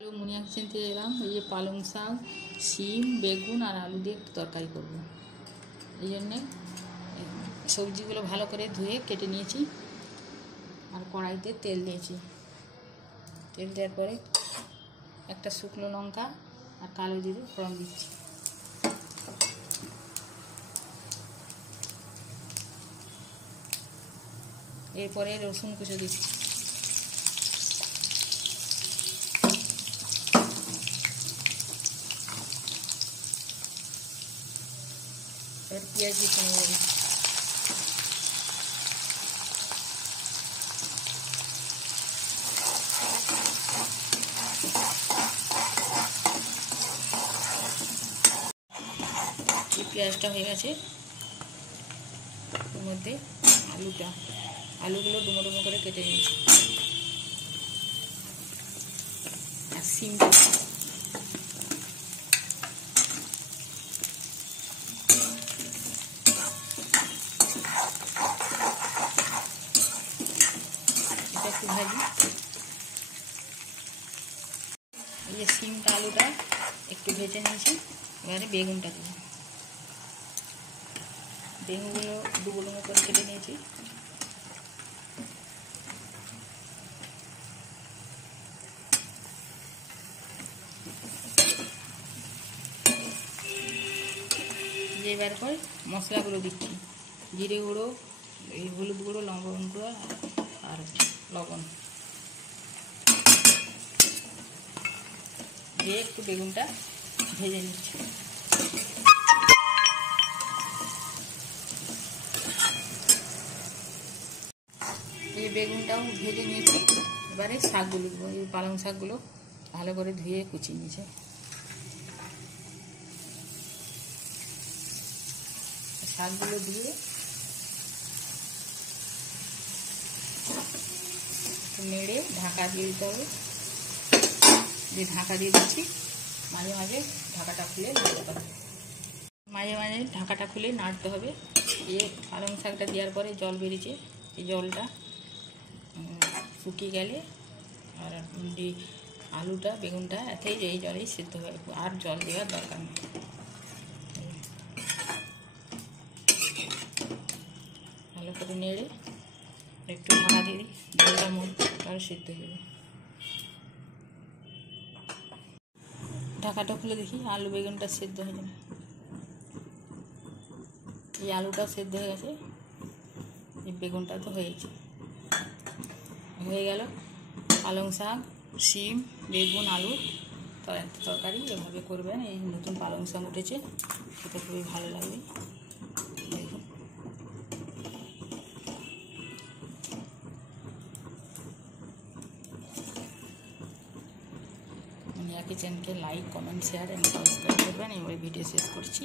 মুনিয়া কিচেনতে এলাম। এই যে পালং শাক, শিম, বেগুন আর আলু দিয়ে তরকারি করব। এই জন্যে সবজিগুলো ভালো করে ধুয়ে কেটে নিয়েছি আর কড়াইতে তেল দিয়েছি। তেল দেওয়ার পরে একটা শুকনো লঙ্কা আর কালো জিরে ফোড়ন দিচ্ছি। এরপরে রসুন কুচো দিচ্ছি। এবার পেঁয়াজ দিতে হবে। পেঁয়াজটা হয়ে গেছে, এর মধ্যে আলুগুলো ডুমো ডুমো করে কেটে নিয়েছি আর সিমটা এটা একটু ভাজি। এই যে সিমটা আলুটা একটু ভেজে নিয়েছি, এবারে বেগুনটা দিই। বেগুনগুলো ডুবো ডুবো করে কেটে নিয়েছি। এবার করে মশলাগুলো দিচ্ছি। জিরে গুঁড়ো, এই হলুদ গুঁড়ো, লবণ গুঁড়ো আর লবণ দিয়ে একটু বেগুনটা ভেজে নিচ্ছি। এই বেগুনটাও ভেজে নিয়েছি। এবারে শাকগুলো দেবো। এই পালং শাকগুলো ভালো করে ধুয়ে কুচিয়ে নিয়েছে। শাকগুলো দিয়ে নেড়ে ঢাকা দিয়ে দিতে হবে। দিয়ে ঢাকা দিয়ে দিচ্ছি। মাঝে মাঝে ঢাকাটা খুলে নাড়তে হবে। ঢাকাটা খুলে নাড়তে হবে। এই পালং শাকটা দেওয়ার পরে জল বেরিয়েছে, এই জলটা শুকিয়ে গেলে আর আলুটা বেগুনটা এতেই এই জলেই সিদ্ধ হবে, আর জল দেওয়ার দরকার নেই। ভালো করে নেড়ে একটু ঢাকা দিয়ে দিই, জলটা মোটাও সিদ্ধ হয়ে যাবে। ঢাকাটা খুলে দেখি আলু বেগুনটা সিদ্ধ হয়ে যাবে। এই আলুটা সিদ্ধ হয়ে গেছে, এই বেগুনটা তো হয়েছে, হয়ে গেল পালং শাক, শিম, বেগুন, আলু তরকারি। এভাবে করবেন। এই নতুন পালং শাক উঠেছে, খেতে খুবই ভালো লাগবে। দেখুন, মুনিয়া কিচেনকে like, comment, share and subscribe করবেন। এবারে ভিডিও শেষ করছি।